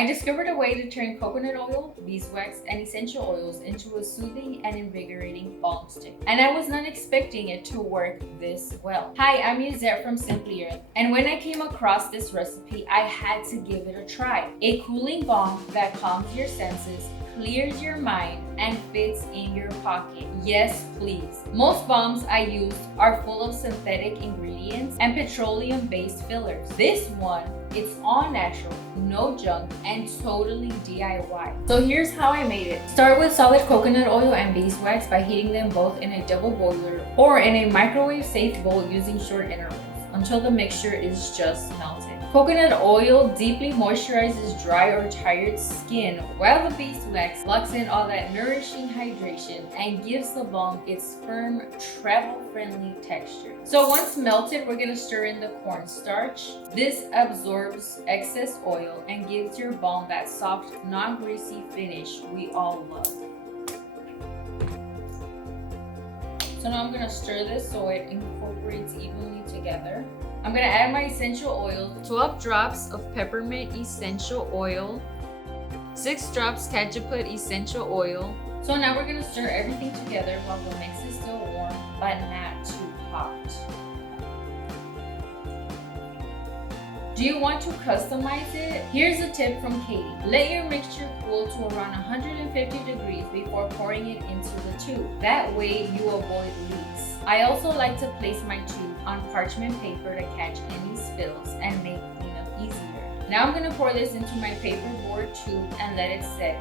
I discovered a way to turn coconut oil, beeswax, and essential oils into a soothing and invigorating balm stick. And I was not expecting it to work this well. Hi, I'm Yuzette from Simply Earth, and when I came across this recipe, I had to give it a try. A cooling balm that calms your senses, clears your mind, and fits in your pocket. Yes, please. Most balms I use are full of synthetic ingredients and petroleum-based fillers. This one, it's all natural, no junk, and totally DIY. So here's how I made it. Start with solid coconut oil and beeswax by heating them both in a double boiler or in a microwave-safe bowl using short intervals until the mixture is just melted. Coconut oil deeply moisturizes dry or tired skin, while the beeswax locks in all that nourishing hydration and gives the balm its firm, travel-friendly texture. So once melted, we're gonna stir in the cornstarch. This absorbs excess oil and gives your balm that soft, non-greasy finish we all love. So now I'm gonna stir this so it incorporates evenly together. I'm gonna add my essential oils, 12 drops of peppermint essential oil, 6 drops Cajeput essential oil. So now we're gonna stir everything together while the mix is still warm, but not too hot. Do you want to customize it? Here's a tip from Katie. Let your mixture cool to around 150 degrees before pouring it into the tube. That way you avoid leaks. I also like to place my tube on parchment paper to catch any spills and make cleanup easier. Now I'm gonna pour this into my paperboard tube and let it set.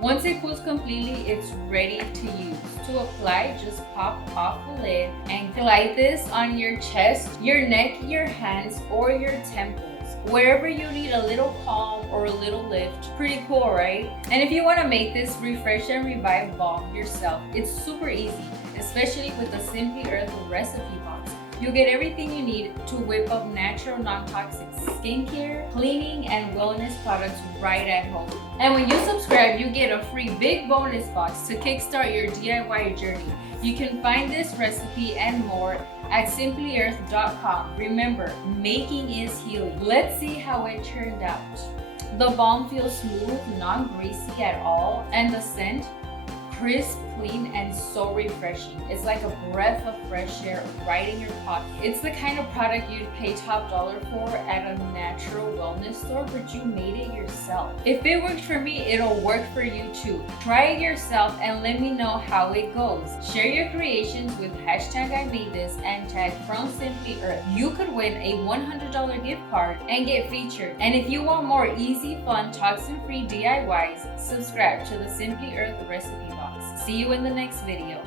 Once it cools completely, it's ready to use. To apply, just pop off the lid and glide this on your chest, your neck, your hands, or your temples, wherever you need a little calm or a little lift. Pretty cool, right? And if you want to make this refresh and revive balm yourself, it's super easy, especially with the Simply Earth recipe box. You'll get everything you need to whip up natural, non-toxic skincare, cleaning, and wellness products right at home. And when you subscribe, you get a free big bonus box to kickstart your DIY journey. You can find this recipe and more at simplyearth.com. Remember, making is healing. Let's see how it turned out. The balm feels smooth, non-greasy at all, and the scent, crisp, clean, and so refreshing. It's like a breath of fresh air right in your pocket. It's the kind of product you'd pay top dollar for at a natural wellness store, but you made it yourself. If it worked for me, it'll work for you too. Try it yourself and let me know how it goes. Share your creations with #IMadeThis and tag from Simply Earth. You could win a $100 gift card and get featured. And if you want more easy, fun, toxin-free DIYs, subscribe to the Simply Earth recipe box. See you in the next video.